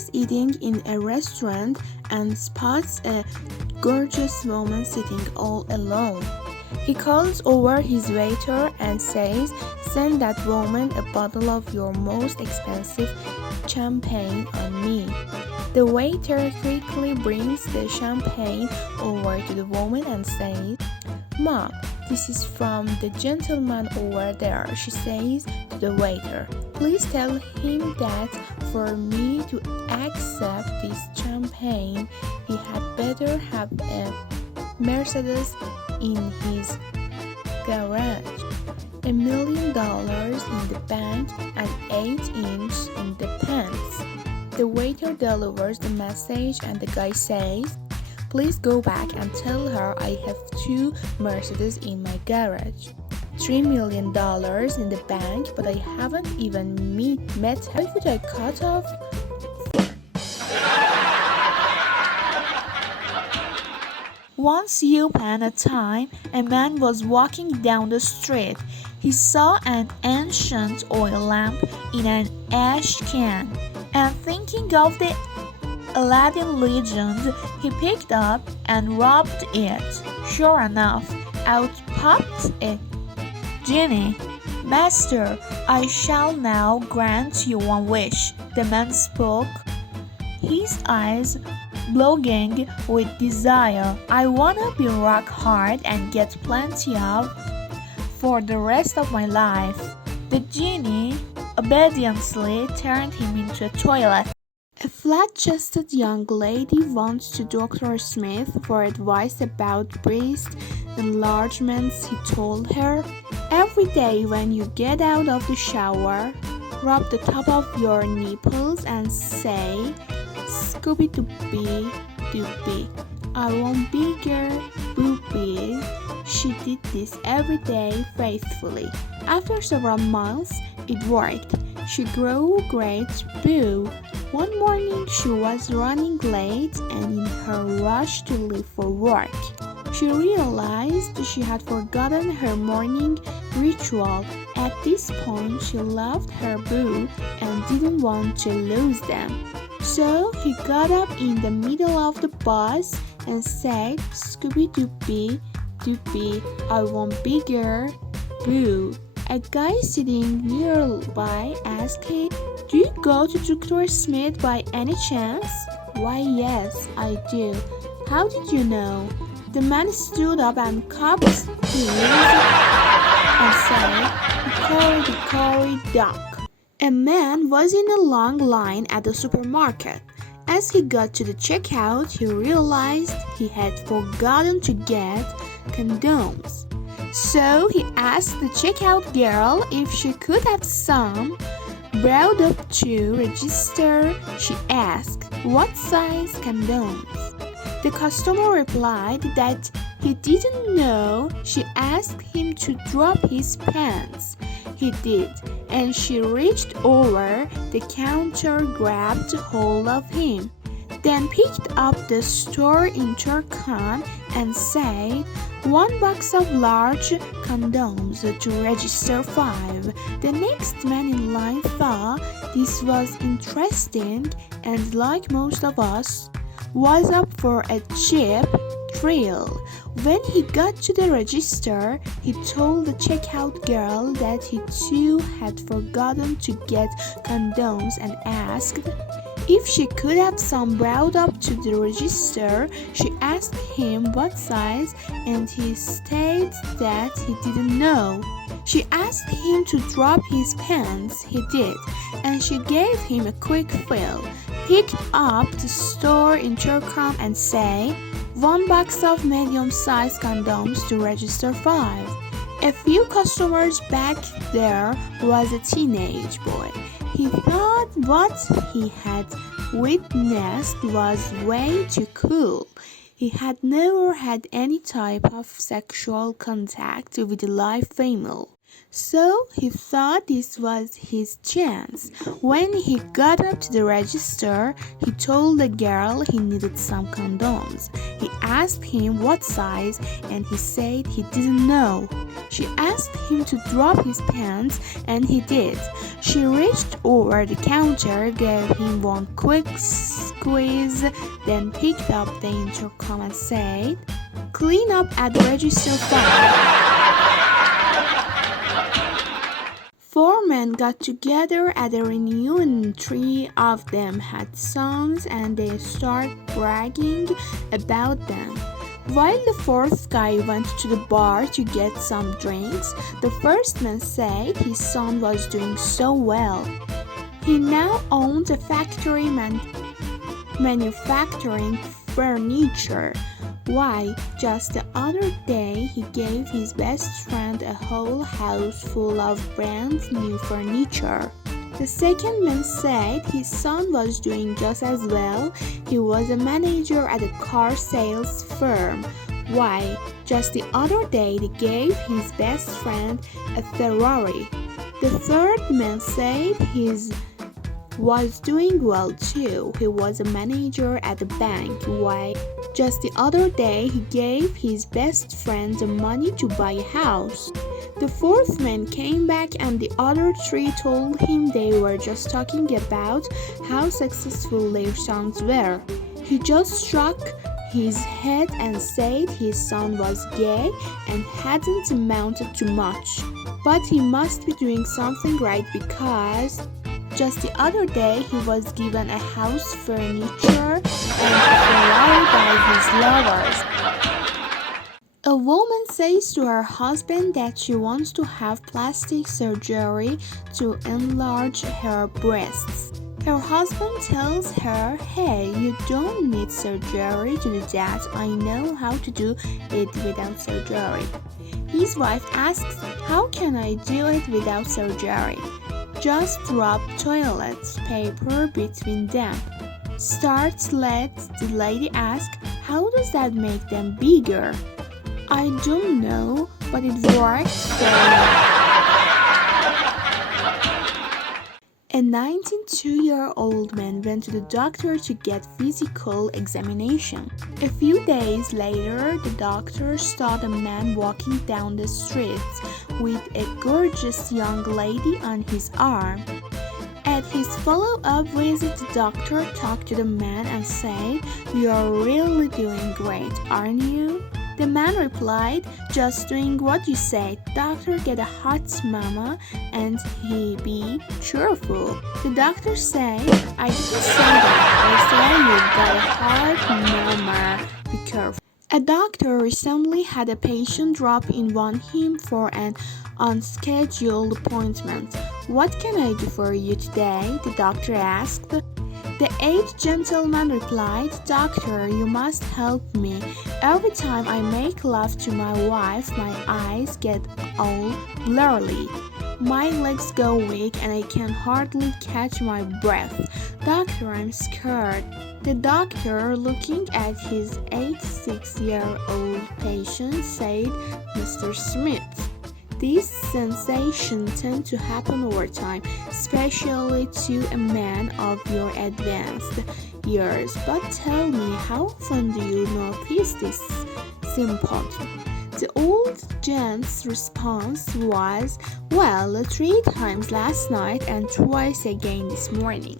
is eating in a restaurant and spots a gorgeous woman sitting all alone. He calls over his waiter and says, "Send that woman a bottle of your most expensive champagne on me." The waiter quickly brings the champagne over to the woman and says, "Mom, this is from the gentleman over there," she says to the waiter. "Please tell him that for me to accept this champagne, he had better have a Mercedes in his garage, $1 million in the bank, and 8 inch in the pants." The waiter delivers the message and the guy says, "Please go back and tell her I have 2 Mercedes in my garage, $3 million in the bank, but I haven't even met her. Why would I cut off?" Once upon a time, a man was walking down the street. He saw an ancient oil lamp in an ash can, and thinking of the Aladdin legend, he picked up and rubbed it. Sure enough, out popped a genie. "Master, I shall now grant you one wish," the man spoke, his eyes glowing with desire. "I wanna be rock hard and get plenty of for the rest of my life." The genie obediently turned him into a toilet. A flat-chested young lady went to Dr. Smith for advice about breast enlargements. He told her, "Every day when you get out of the shower, rub the top of your nipples and say, 'Scooby-Dooby-Dooby, I want bigger boobies.'" She did this every day faithfully. After several months, it worked. She grew great boo. One morning she was running late, and in her rush to leave for work, she realized she had forgotten her morning ritual. At this point, she loved her boo and didn't want to lose them. So he got up in the middle of the bus and said, "Scooby-Dooby-Dooby, I want bigger boo." A guy sitting nearby asked him, "Do you go to Dr. Smith by any chance?" "Why, yes, I do." "How did you know?" The man stood up and cupped his and said, "Hickory dock." A man was in a long line at the supermarket. As he got to the checkout, he realized he had forgotten to get condoms. So he asked the checkout girl if she could have some brought up to register. She asked, "What size condoms?" The customer replied that he didn't know. She asked him to drop his pants. He did, and she reached over the counter, grabbed hold of him, then picked up the store intercom and said, "1 box of large condoms to register 5. The next man in line thought this was interesting and, like most of us, was up for a cheap thrill. When he got to the register, he told the checkout girl that he too had forgotten to get condoms and asked if she could have some brought up to the register. She asked him what size, and he stated that he didn't know. She asked him to drop his pants. He did, and she gave him a quick fill, picked up the store intercom and said, "1 box of medium-sized condoms to register 5. A few customers back there was a teenage boy. He thought what he had witnessed was way too cool. He had never had any type of sexual contact with a live female. So he thought this was his chance. When he got up to the register, he told the girl he needed some condoms. He asked him what size and he said he didn't know. She asked him to drop his pants and he did. She reached over the counter, gave him one quick squeeze, then picked up the intercom and said, "Clean up at register 5." Four men got together at a reunion. Three of them had sons and they started bragging about them. While the fourth guy went to the bar to get some drinks, the first man said his son was doing so well. He now owns a factory manufacturing furniture. Why, just the other day he gave his best friend a whole house full of brand new furniture. The second man said his son was doing just as well. He was a manager at a car sales firm. Why, just the other day he gave his best friend a Ferrari. The third man said his was doing well too. He was a manager at a bank. Why, just the other day he gave his best friend the money to buy a house. The fourth man came back and the other three told him they were just talking about how successful their sons were. He just shook his head and said his son was gay and hadn't amounted to much. But he must be doing something right because just the other day he was given a house, furniture, and a Ferrari by his lovers. A woman says to her husband that she wants to have plastic surgery to enlarge her breasts. Her husband tells her, "Hey, you don't need surgery to do that. I know how to do it without surgery." His wife asks, "How can I do it without surgery?" "Just rub toilet paper between them." Let the lady ask, "How does that make them bigger?" "I don't know, but it works for me." A 92-year-old man went to the doctor to get physical examination. A few days later, the doctor saw the man walking down the street with a gorgeous young lady on his arm. At his follow-up visit, the doctor talked to the man and said, "You're really doing great, aren't you?" The man replied, "Just doing what you said. Doctor, get a hot mama and he be cheerful." The doctor said, "I didn't say that. I said you got a hot mama. Be careful." A doctor recently had a patient drop in on him for an unscheduled appointment. "What can I do for you today?" the doctor asked. The aged gentleman replied, "Doctor, you must help me. Every time I make love to my wife, my eyes get all blurry. My legs go weak and I can hardly catch my breath. Doctor, I'm scared." The doctor, looking at his 86-year-old patient, said, "Mr. Smith, these sensations tend to happen over time, especially to a man of your advanced years. But tell me, how often do you notice this symptom?" The old gent's response was, "Well, 3 times last night and twice again this morning."